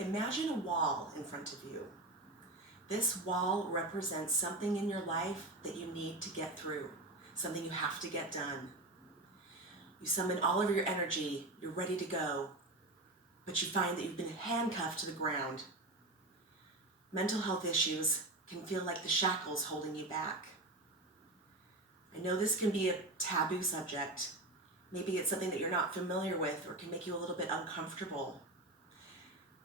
Imagine a wall in front of you. This wall represents something in your life that you need to get through, something you have to get done. You summon all of your energy, you're ready to go, but you find that you've been handcuffed to the ground. Mental health issues can feel like the shackles holding you back. I know this can be a taboo subject. Maybe it's something that you're not familiar with or can make you a little bit uncomfortable.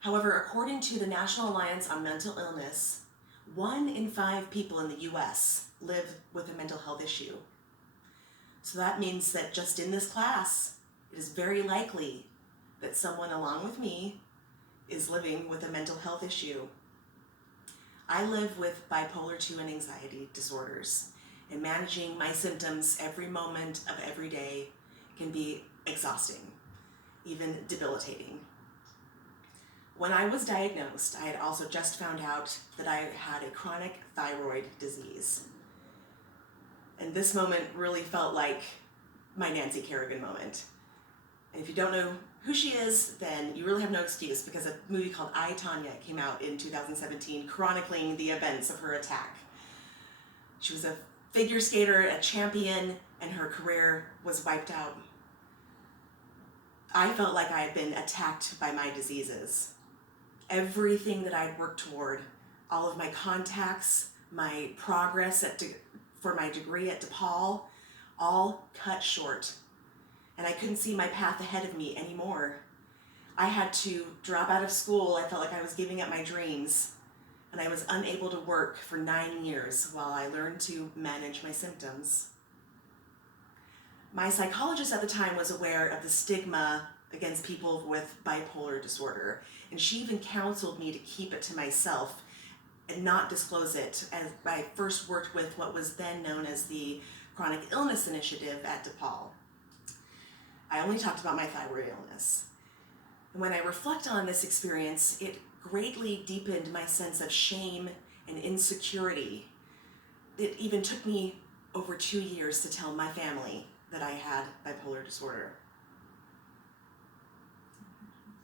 However, according to the National Alliance on Mental Illness, 1 in 5 people in the US live with a mental health issue. So that means that just in this class, it is very likely that someone along with me is living with a mental health issue. I live with bipolar 2 and anxiety disorders, and managing my symptoms every moment of every day can be exhausting, even debilitating. When I was diagnosed, I had also just found out that I had a chronic thyroid disease. And this moment really felt like my Nancy Kerrigan moment. And if you don't know who she is, then you really have no excuse, because a movie called I, Tonya came out in 2017 chronicling the events of her attack. She was a figure skater, a champion, and her career was wiped out. I felt like I had been attacked by my diseases. Everything that I'd worked toward, all of my contacts, my progress for my degree at DePaul, all cut short. And I couldn't see my path ahead of me anymore. I had to drop out of school. I felt like I was giving up my dreams. And I was unable to work for 9 years while I learned to manage my symptoms. My psychologist at the time was aware of the stigma against people with bipolar disorder, and she even counseled me to keep it to myself and not disclose it, as I first worked with what was then known as the Chronic Illness Initiative at DePaul. I only talked about my thyroid illness. And when I reflect on this experience, it greatly deepened my sense of shame and insecurity. It even took me over 2 years to tell my family that I had bipolar disorder.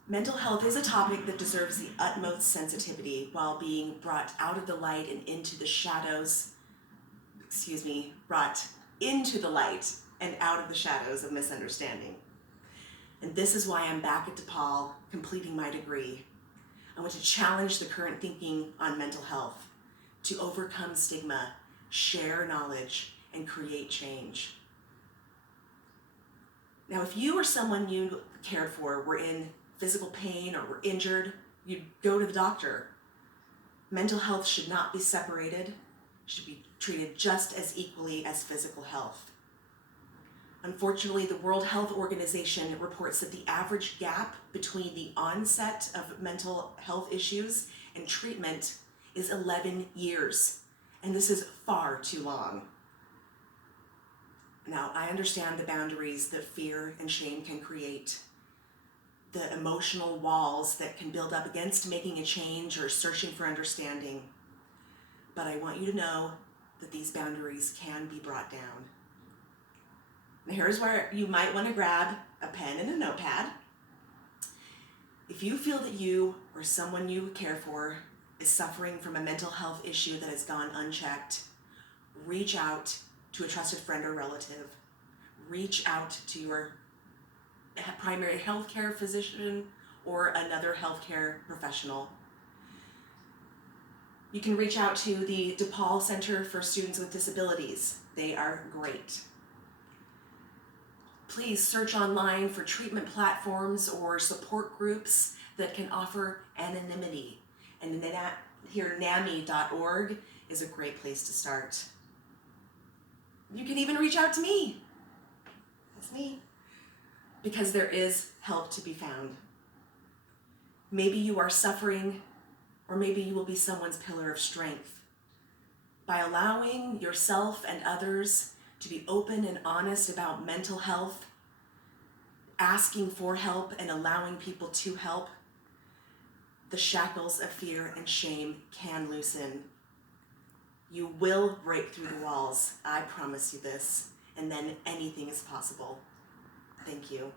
Mental health is a topic that deserves the utmost sensitivity while being brought out of the light and into the shadows, brought into the light and out of the shadows of misunderstanding. And this is why I'm back at DePaul completing my degree. I want to challenge the current thinking on mental health, to overcome stigma, share knowledge, and create change. Now, if you or someone you cared for were in physical pain or were injured, you'd go to the doctor. Mental health should not be separated, should be treated just as equally as physical health. Unfortunately, the World Health Organization reports that the average gap between the onset of mental health issues and treatment is 11 years, and this is far too long. Now, I understand the boundaries that fear and shame can create, the emotional walls that can build up against making a change or searching for understanding. But I want you to know that these boundaries can be brought down. Now, here's where you might want to grab a pen and a notepad. If you feel that you or someone you care for is suffering from a mental health issue that has gone unchecked, reach out to a trusted friend or relative. Reach out to your primary healthcare physician or another healthcare professional. You can reach out to the DePaul Center for Students with Disabilities. They are great. Please search online for treatment platforms or support groups that can offer anonymity. And here, NAMI.org is a great place to start. You can even reach out to me. That's me. Because there is help to be found. Maybe you are suffering, or maybe you will be someone's pillar of strength. By allowing yourself and others to be open and honest about mental health, asking for help and allowing people to help, the shackles of fear and shame can loosen. You will break through the walls, I promise you this, and then anything is possible. Thank you.